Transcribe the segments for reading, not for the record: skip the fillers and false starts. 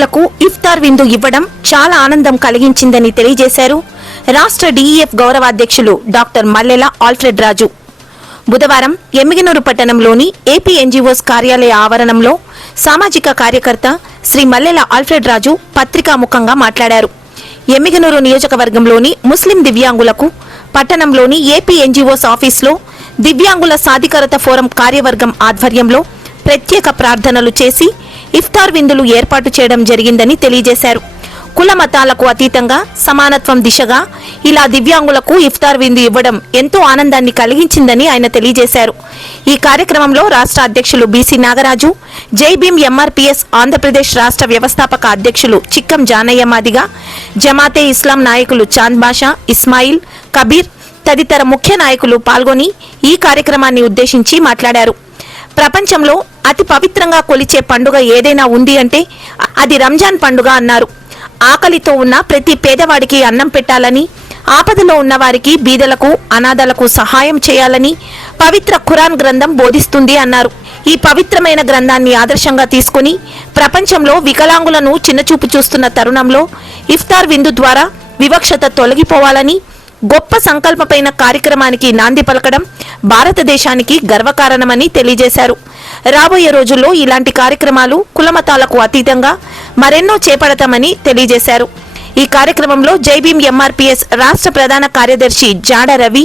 దివ్యాంగులకు ఇఫ్తార్ విందు ఇవ్వడం చాలా ఆనందం కలిగించిందని తెలియజేశారు రాష్ట్ర డీఈఎఫ్ గౌరవ అధ్యక్షులు డాక్టర్ మల్లెల ఆల్ఫ్రెడ్ రాజు. బుధవారం ఎమ్మిగనూరు పట్టణంలోని ఏపీ ఎన్జీఓస్ కార్యాలయ ఆవరణంలో సామాజిక కార్యకర్త శ్రీ మల్లెల ఆల్ఫ్రెడ్ రాజు పత్రికాముఖంగా మాట్లాడారు. ఎమ్మిగనూరు నియోజకవర్గంలోని ముస్లిం దివ్యాంగులకు పట్టణంలోని ఏపీ ఎన్జీఓస్ ఆఫీసులో దివ్యాంగుల సాధికారత ఫోరం కార్యవర్గం ఆధ్వర్యంలో ప్రత్యేక ప్రార్థనలు చేసి ఇఫ్తార్ విందులు ఏర్పాటు చేయడం జరిగిందని తెలియజేశారు. కుల మతాలకు అతీతంగా సమానత్వం దిశగా ఇలా దివ్యాంగులకు ఇఫ్తార్ విందు ఇవ్వడం ఎంతో ఆనందాన్ని కలిగించిందని ఆయన తెలియజేశారు. ఈ కార్యక్రమంలో రాష్ట్ర అధ్యక్షులు బీసీ నాగరాజు, జై భీమ్ ఎంఆర్పీఎస్ ఆంధ్రప్రదేశ్ రాష్ట్ర వ్యవస్థాపక అధ్యక్షులు చిక్కం జానయ్య మాదిగ, జమాతే ఇస్లాం నాయకులు చాంద్ బాషా, ఇస్మాయిల్, కబీర్ తదితర ముఖ్య నాయకులు పాల్గొని ఈ కార్యక్రమాన్ని ఉద్దేశించి మాట్లాడారు. ప్రపంచంలో అతి పవిత్రంగా కొలిచే పండుగ ఏదైనా ఉంది అంటే అది రంజాన్ పండుగ అన్నారు. ఆకలితో ఉన్న ప్రతి పేదవాడికి అన్నం పెట్టాలని, ఆపదలో ఉన్న వారికి బీదలకు అనాథలకు సహాయం చేయాలని పవిత్ర ఖురాన్ గ్రంథం బోధిస్తుంది అన్నారు. ఈ పవిత్రమైన గ్రంథాన్ని ఆదర్శంగా తీసుకుని ప్రపంచంలో వికలాంగులను చిన్నచూపు చూస్తున్న తరుణంలో ఇఫ్తార్ విందు ద్వారా వివక్షత తొలగిపోవాలని గొప్ప సంకల్పమైన కార్యక్రమానికి నాంది పలకడం భారతదేశానికి గర్వకారణమని తెలియజేశారు. రాబోయే రోజుల్లో ఇలాంటి కార్యక్రమాలు కులమతాలకు అతీతంగా మరెన్నో చేపడతామని తెలియజేశారు. ఈ కార్యక్రమంలో జై భీమ్ ఎంఆర్పీఎస్ రాష్ట్ర ప్రధాన కార్యదర్శి జాడ రవి,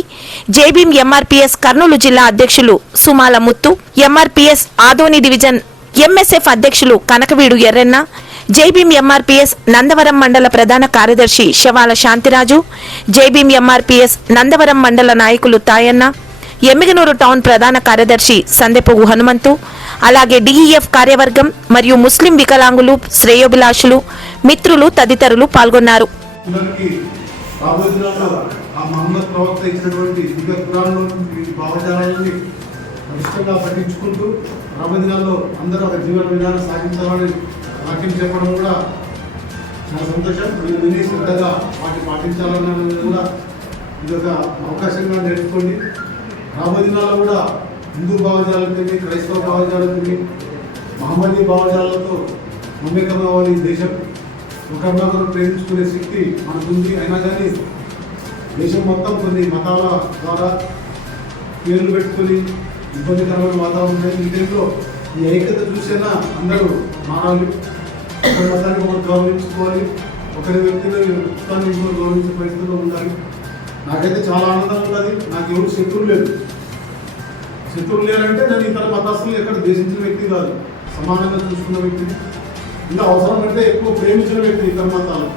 జై భీమ్ ఎంఆర్పీఎస్ కర్నూలు జిల్లా అధ్యక్షులు Sumala Muthu, MRPS Adoni division MSF అధ్యక్షులు కనకవీడు ఎర్రన్న, జై భీమ్ ఎంఆర్పీఎస్ నందవరం మండల ప్రధాన కార్యదర్శి శవాల శాంతిరాజు, జై భీమ్ ఎంఆర్పీఎస్ నందవరం మండల నాయకులు తాయన్న, ఎమ్మిగనూరు టౌన్ ప్రధాన కార్యదర్శి సందెపుగు హనుమంతు, అలాగే డీఈఎఫ్ కార్యవర్గం మరియు ముస్లిం వికలాంగులు, శ్రేయోభిలాషులు, మిత్రులు తదితరులు పాల్గొన్నారు. వాక్యం చెప్పడం కూడా చాలా సంతోషం. మీరు విని శ్రద్ధగా వాటిని పాటించాలన్నది కూడా ఇదొక అవకాశంగా నేర్చుకోండి. రాబోయే దినాల్లో కూడా హిందూ భావజాలతో, క్రైస్తవ భావజాలతో, మహమ్మదీ భావజాలతో మమేకమవ్వాలి. దేశం ఒకరినొకరు ప్రేమించుకునే శక్తి మనకుంది. అయినా కానీ దేశం మొత్తం కొన్ని మతాల ద్వారా పేర్లు పెట్టుకొని ఇబ్బందికరమైన వాతావరణం. ఈ టైంలో ఈ ఐక్యత చూసేనా అందరూ మారాలి. ఒకరి మతాన్ని ఒకరు గౌరవించుకోవాలి, ఒకరి వ్యక్తిని ఇంకో గౌరవించే పరిస్థితిలో ఉండాలి. నాకైతే చాలా ఆనందంగా ఉన్నది. నాకు ఎవరు శత్రువులు లేదు. శత్రువులు లేరంటే నేను ఇతర మతస్థులు ఎక్కడ దేశించిన వ్యక్తి కాదు, సమానంగా చూసుకున్న వ్యక్తిని, ఇంకా అవసరం అంటే ఎక్కువ ప్రేమించిన వ్యక్తి ఇతర మతాలు.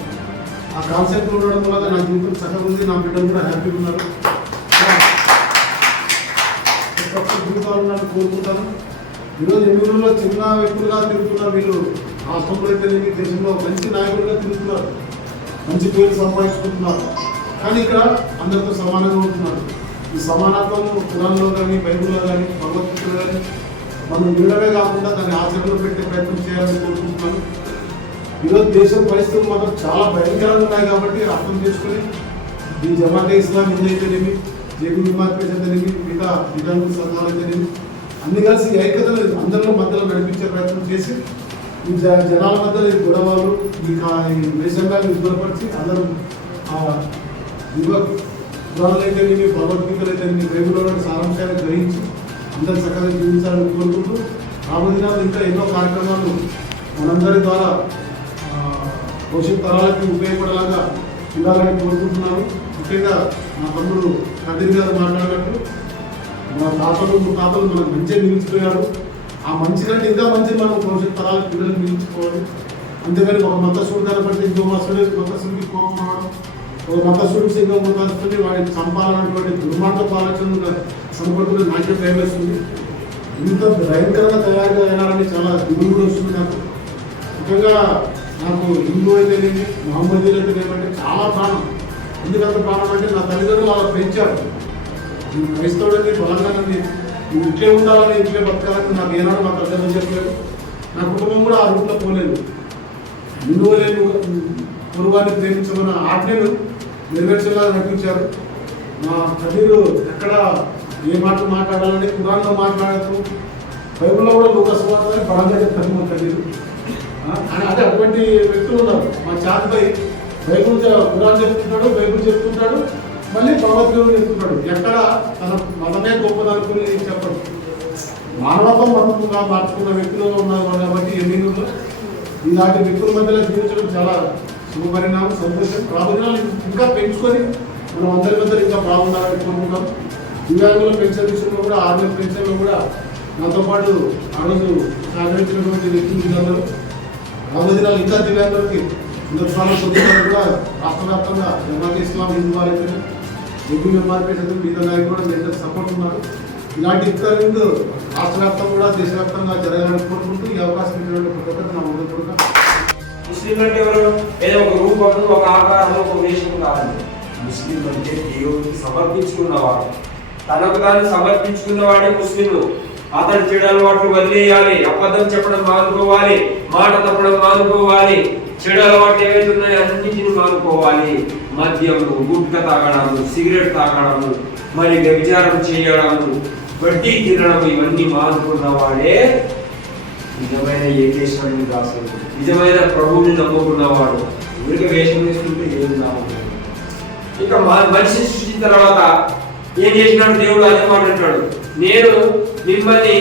ఆ కాన్సెప్ట్ ఉండడం వల్ల నా జీవితం చక్కగా ఉంది. నా బిడ్డలు కూడా హ్యాపీగా ఉన్నారు. జీవితాలు ఉన్నారని కోరుకుంటాను. ఈరోజు ఎమ్మిగనూరులో చిన్న వ్యక్తులుగా తిరుగుతున్నారు. వీళ్ళు రాష్ట్రంలో అయితే దేశంలో మంచి నాయకులుగా తిరుగుతున్నారు, మంచి పేరు సంపాదించుకుంటున్నారు. కానీ ఇక్కడ అందరితో సమానంగా ఉంటున్నారు. ఈ సమానత్వం పురాణంలో కానీ, బైబిల్లో కానీ, భగవద్గీతలో కానీ మనం వినడమే కాకుండా దాన్ని ఆచరణలో పెట్టే ప్రయత్నం చేయాలని కోరుకుంటున్నాను. ఈరోజు దేశం పరిస్థితులు మాత్రం చాలా భయంకరంగా ఉన్నాయి. కాబట్టి అర్థం చేసుకుని ఈ జమాతే ఇస్లాం అయితేనేమి, జేబీ ఎంఆర్పీఎస్ అయితేనేమి, మిగతా దివ్యాంగుల సంఘాలు అయితేనేమి అన్ని కలిసి ఐక్యతలు అందరిలో మధ్యలో నడిపించే ప్రయత్నం చేసి ఈ జనాల మధ్యలో ఈ గొడవలు, ఈ దేశంగాన్ని దూరపరిచి అందరూ పురాణాలు అయితేనేమి, భగవద్గీతలు అయితేనేమి, బైబిల్లో సారాంశాన్ని గ్రహించి అందరూ చక్కగా జీవించాలని కోరుకుంటూ రాబోయే దినాలు ఇంకా ఎన్నో కార్యక్రమాలు మనందరి ద్వారా భవిష్యత్ తరాలకి ఉపయోగపడేలాగా ఉండాలని కోరుకుంటున్నాను. ముఖ్యంగా నా తమ్ముడు కదీర్ గారు మాట్లాడినట్టు మన తాతలు ముత్తాతలు మనకు మంచిగా నిలిచిపోయారు. ఆ మంచి కంటే ఇంకా మంచి మనం భవిష్యత్ తరాలకు పిల్లలకు నిలిచిపోవాలి. అంతేగాని ఒక మతస్థుడు కనపడితే ఇంకో మతస్థుడికి కోపం రావడం, ఒక మతస్థుడికి ఇంకో మతస్థుడిని వాడిని చంపాలన్నటువంటి దుర్మార్గపు ఆలోచన సంపడుతున్న నాకే భయం వేస్తుంది. ఇంత భయంకరంగా తయారుగా అయినారని చాలా దిగులు కూడా వస్తుంది నాకు. ముఖ్యంగా నాకు హిందూ అయితేనేమి, మహమ్మదీలు అయితేనేమంటే చాలా ప్రాణం. ఎందుకంత ప్రాణం అంటే నా తల్లిదండ్రులు అలా పెంచారు. నేను క్రైస్తవుడిని బలంగా నన్ను ఇంట్లో ఉండాలని, ఇంట్లో బతకాలని నాకు ఏనాడు మా తల్లిదండ్రులు చెప్పలేదు. నా కుటుంబం కూడా ఆ రూట్లో పోలేదు. హిందువు లేని పూర్వాన్ని ప్రేమించమన్న ఆజ్ఞను నెరవేర్చేలా నడిపించారు. మా కదీరు ఎక్కడ ఏ మాట మాట్లాడాలని ఖురాన్లో మాట్లాడుతూ బైబిల్లో కూడా లోక సువార్తని బలంగా చెప్తాను మా కదీరు. అంటే అటువంటి వ్యక్తులు ఉన్నారు. మా చాతిపై బైబుల్ ఖురాన్ చెప్తుంటాడు, బైబుల్ చెప్తుంటాడు, మళ్ళీ భగవద్గీత చెప్తుంటాడు. ఎక్కడ తన మతమే గొప్పదనుకుని చెప్పడు. మానవత్వం మతంగా మార్చుకున్న వ్యక్తులు ఉన్నారు కాబట్టి ఎన్నికల్లో ఇలాంటి వ్యక్తుల మధ్యలో జీవించడం చాలా శుభపరిణామం, సంతోషం. ప్రాముఖ్యాలు ఇంకా పెంచుకొని మనం అందరి మధ్య ఇంకా బాగుండాలని కోరుకుంటాం. దివ్యాంగుల పెన్షన్ విషయంలో కూడా 6 నెలల పెన్షన్లో కూడా నాతో పాటు ఆ రోజు సహకరించినటువంటి వ్యక్తులు వీళ్ళందరూ రాబోదినాలు ఇంకా దివ్యాంగులకి హిందుత్వాల పొందుతారు కూడా రాష్ట్ర వ్యాప్తంగా జమాత్ ఇస్లాం హిందూ వారైతే ఏపీ ఎంఆర్పీ మిగతా నాయకులు కూడా మీ సపోర్ట్ ఉన్నారు. ఇలాంటి ఇఫ్తార్ రాష్ట్ర వ్యాప్తంగా కూడా దేశవ్యాప్తంగా జరగాలని కోరుకుంటూ ఈ అవకాశం ఇచ్చినటువంటి ప్రతి ఒక్కరికి నా ముందు ముస్లింలు అంటే ఎవరు? ఏదో ఒక రూపము, ఒక ఆకారము, ఒక వేషము కాదండి. ముస్లిం అంటే దేవుడికి సమర్పించుకున్నవాడు, తనకు తాను సమర్పించుకున్నవాడే ముస్లింలు. అతడు చెడు అలవాట్లు వదిలేయాలి, అబద్ధం చెప్పడం మానుకోవాలి, మాట తప్పడం మానుకోవాలి, చెడు అలవాట్లు ఏవైతే ఉన్నాయో అన్నింటిని మానుకోవాలి. మద్యము, గుట్కా తాగడము, సిగరెట్ తాగడము, మరి వ్యభిచారం చేయడము, వడ్డీ తినడం, ఇవన్నీ మానుకున్నవాడే నిజమైన ఏకేశ్వరుని దాసుడు, నిజమైన ప్రభువుని నమ్ముకున్నవాడు. ఊరిక వేషం వేసుకుంటే ఏం లాభం. ఇక మనిషి సృష్టించిన తర్వాత ఏం చేసినాడు దేవుడు? అదే మాట అంటాడు, నేను మిమ్మల్ని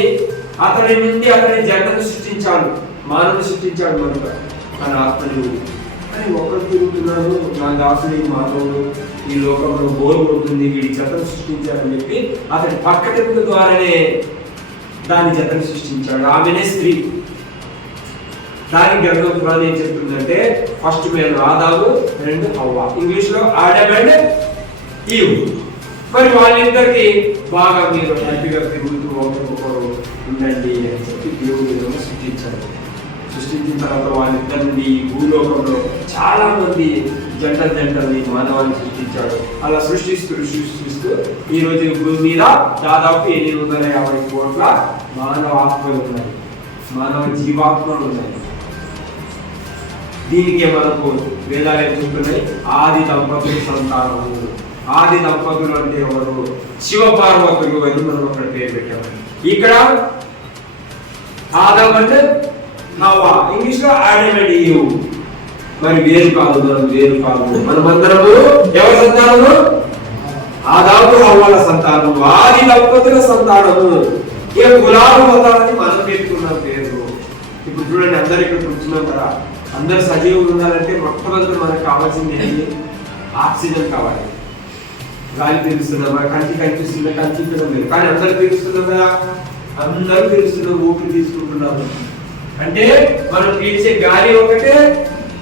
అతని నుండి అతని జంటను సృష్టించాను, మానవుని సృష్టించాడు కనుక మన ఆత్మని. అని ఒకరు తిరుగుతున్నాడు, నా దాసుడి మానవుడు ఈ లోకంలో బోరు కొడుతుంది, వీడి జతను సృష్టించాడని చెప్పి అతని పక్కటెంపు ద్వారానే దాని జతను సృష్టించాడు. ఆమెనే స్త్రీ. దాని గ్రంథం పురాణం ఏం చెప్తుందంటే ఫస్ట్ మేన్ ఆదాము, 2 హవ్వ. ఇంగ్లీష్ లో ఆడమ్ అండ్ ఈవ్. మరి వాళ్ళిద్దరికి బాగా మీరు హ్యాపీగా తిరుగుతూ ఒకరు ఉండండి అని చెప్పి దేవుడు సృష్టించాడు. సృష్టించిన తర్వాత వాళ్ళిద్దరిని ఈ భూలోకంలో చాలా మంది జంటల్ని మానవాన్ని సృష్టించాడు. అలా సృష్టిస్తూ ఈ రోజు భూమి మీద దాదాపు 850 కోట్ల మానవ ఆత్మలు ఉన్నాయి, మానవ జీవాత్మలు ఉన్నాయి. దీనికి మనకు వేదాలు ఏం చెప్తున్నాయి? ఆది దంపతుల సంతానము. ఆది దంపతులు అంటే ఎవరు? శివ పార్వతులు అని మనం అక్కడ పేరు పెట్టాము. ఇక్కడ ఆదమ్ అంటే హవ్వ, ఇంగ్లీష్ లో ఆడమ్ అండ్ ఈవ్. మరి వేరు కాదు, మనమందరము ఎవరి సంతానము? ఆదాము హవ్వల సంతానము, ఆది దంపతుల సంతానము. ఇక కులాలు మతాలని మనం పెట్టుకున్నాం పేరు. ఇప్పుడు చూడండి, అందరు ఇక్కడ కూర్చున్నాం కదా, అందరు సజీవులు ఉండాలంటే మొట్టమొదటి మనకు కావాల్సింది ఏంటి? ఆక్సిజన్ కావాలి. గాలి పీలుస్తున్నామా? కంటి కనిపిస్తుందా? కనిపించడం లేదు, కానీ అందరు పీలుస్తున్నాం కదా, అందరూ పీలుస్తున్నాం, ఊపిరి తీసుకుంటున్నాము. అంటే మనం పీల్చే గాలి ఒకటే,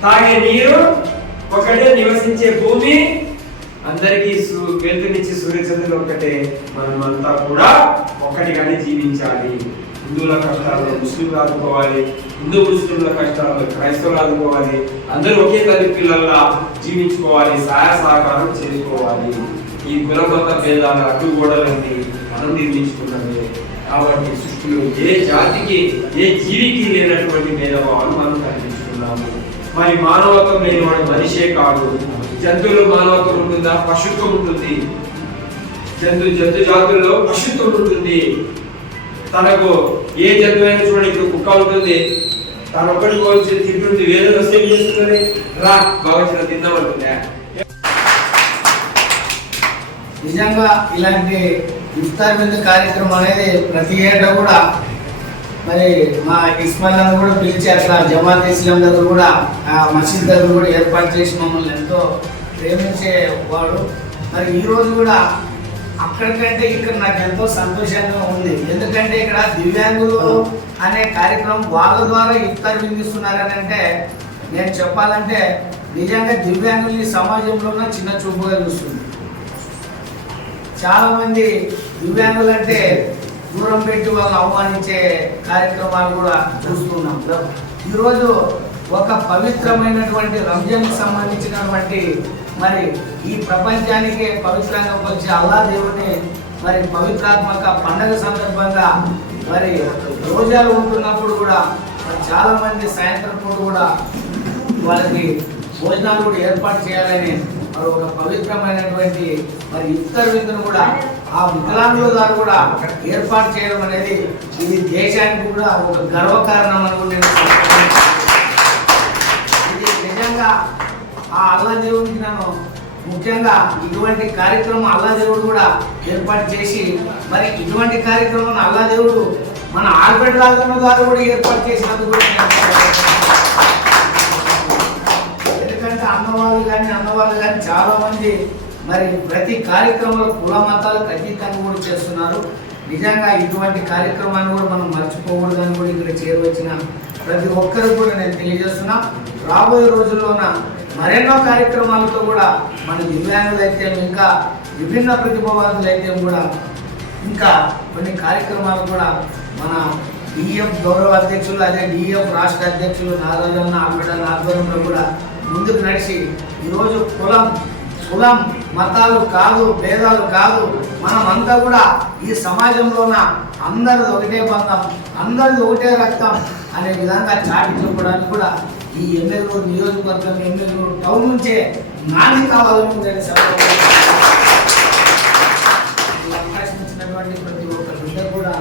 తాగే నీరు ఒకటే, నివసించే భూమి అందరికీ వెలుతునిచ్చే సూర్యచంద్రులు ఒకటే. మనమంతా కూడా ఒక్కటిగానే జీవించాలి. హిందువుల కష్టాల్లో ముస్లింలు ఆదుకోవాలి, హిందూ ముస్లింల కష్టాల్లో క్రైస్తవులు ఆదుకోవాలి. అందరూ ఒకే తల్లి పిల్లల్లా జీవించుకోవాలి, సహాయ సహకారం చేసుకోవాలి. ఈ కుల మత భేదాల అడ్డుగోడలన్నీ మనం నిర్మించుకున్నదే. కాబట్టి సృష్టిలో ఏ జాతికి, ఏ జీవికి లేనటువంటి భేదభావాలు మనం కల్పించుకున్నాము. మరి మానవత్వం లేనివాడు మనిషే కాదు. జంతువులు మానవత్వం ఉంటుందా? పశుత్వం ఉంటుంది. జంతు జాతుల్లో పశుత్వం ఉంటుంది. తనకు ఏ జంతువైనా చూడండి, ఇప్పుడు కుక్క ఉంటుంది, తను ఒక్కడికి వచ్చి తింటుంది, వేరే వస్తే ఏం చేస్తుంది? రా బాగా తిందామంటుందా? నిజంగా ఇలాంటి ఇఫ్తార్ విందు కార్యక్రమం అనేది ప్రతి ఏటా కూడా మరి మా ఇస్మాయిల్ కూడా పిలిచి అట్లా జమాత్ ఇస్లాం దగ్గర కూడా మసీద్ దగ్గర కూడా ఏర్పాటు చేసి మమ్మల్ని ఎంతో ప్రేమించేవాడు. మరి ఈరోజు కూడా అక్కడికంటే ఇక్కడ నాకు ఎంతో సంతోషంగా ఉంది. ఎందుకంటే ఇక్కడ దివ్యాంగులు అనే కార్యక్రమం వాళ్ళ ద్వారా ఇఫ్తార్ విందిస్తున్నారని అంటే నేను చెప్పాలంటే నిజంగా దివ్యాంగుల్ని సమాజంలోనే చిన్న చూపుగా చూస్తుంది. చాలా మంది దివ్యాంగులు అంటే దూరం పెట్టి వాళ్ళని అవమానించే కార్యక్రమాలు కూడా చూస్తున్నాం. ఈరోజు ఒక పవిత్రమైనటువంటి రంజాన్కి సంబంధించినటువంటి మరి ఈ ప్రపంచానికి పవిత్రంగా వచ్చే అల్లా దేవుని మరి పవిత్రాత్మక పండగ సందర్భంగా మరి రోజాలు ఉంటున్నప్పుడు కూడా చాలా మంది సాయంత్రం పూట కూడా వాళ్ళకి భోజనాలు కూడా ఏర్పాటు చేయాలని మరి ఒక పవిత్రమైనటువంటి మరి ఇఫ్తార్ విందును కూడా ఆ వికలాంగుల ద్వారా కూడా ఏర్పాటు చేయడం అనేది ఇది దేశానికి కూడా ఒక గర్వకారణం అని నిజంగా ఆ అల్లా దేవునికి నేను ముఖ్యంగా ఇటువంటి కార్యక్రమం అల్లా దేవుడు కూడా ఏర్పాటు చేసి మరి ఇటువంటి కార్యక్రమం అల్లా దేవుడు మన ఆల్ఫ్రెడ్ రాజన్న గారు కూడా ఏర్పాటు చేసినందుకు కూడా ఎందుకంటే అన్నవాళ్ళు కానీ చాలా మంది మరి ప్రతి కార్యక్రమంలో కుల మతాలకు అతీతంగా కూడా చేస్తున్నారు. నిజంగా ఇటువంటి కార్యక్రమాన్ని కూడా మనం మర్చిపోకూడదని కూడా ఇక్కడ చేరవచ్చిన ప్రతి ఒక్కరికి కూడా నేను తెలియజేస్తున్నా. రాబోయే రోజుల్లోన మరెన్నో కార్యక్రమాలతో కూడా మన దివ్యాంగులైతే ఇంకా విభిన్న ప్రతిభావంతులైతే కూడా ఇంకా కొన్ని కార్యక్రమాలు కూడా మన డిఎఫ్ గౌరవ అధ్యక్షులు అదే డిఎఫ్ రాష్ట్ర అధ్యక్షులు నారాయణ ఆల్ఫ్రెడ్ ఆధ్వర్యంలో కూడా ముందుకు నడిచి ఈరోజు కులం మతాలు కాదు, భేదాలు కాదు, మనమంతా కూడా ఈ సమాజంలోన అందరిది ఒకటే బంధం, అందరిది ఒకటే రక్తం అనే విధంగా చాటి చెప్పడానికి కూడా ఈ ఎమ్మెల్యేలు నియోజకవర్గం ఎమ్మెల్యేలు టౌన్ నుంచే నాని కావాలని అవకాశం ఇచ్చినటువంటి ప్రతి ఒక్క బిడ్డ కూడా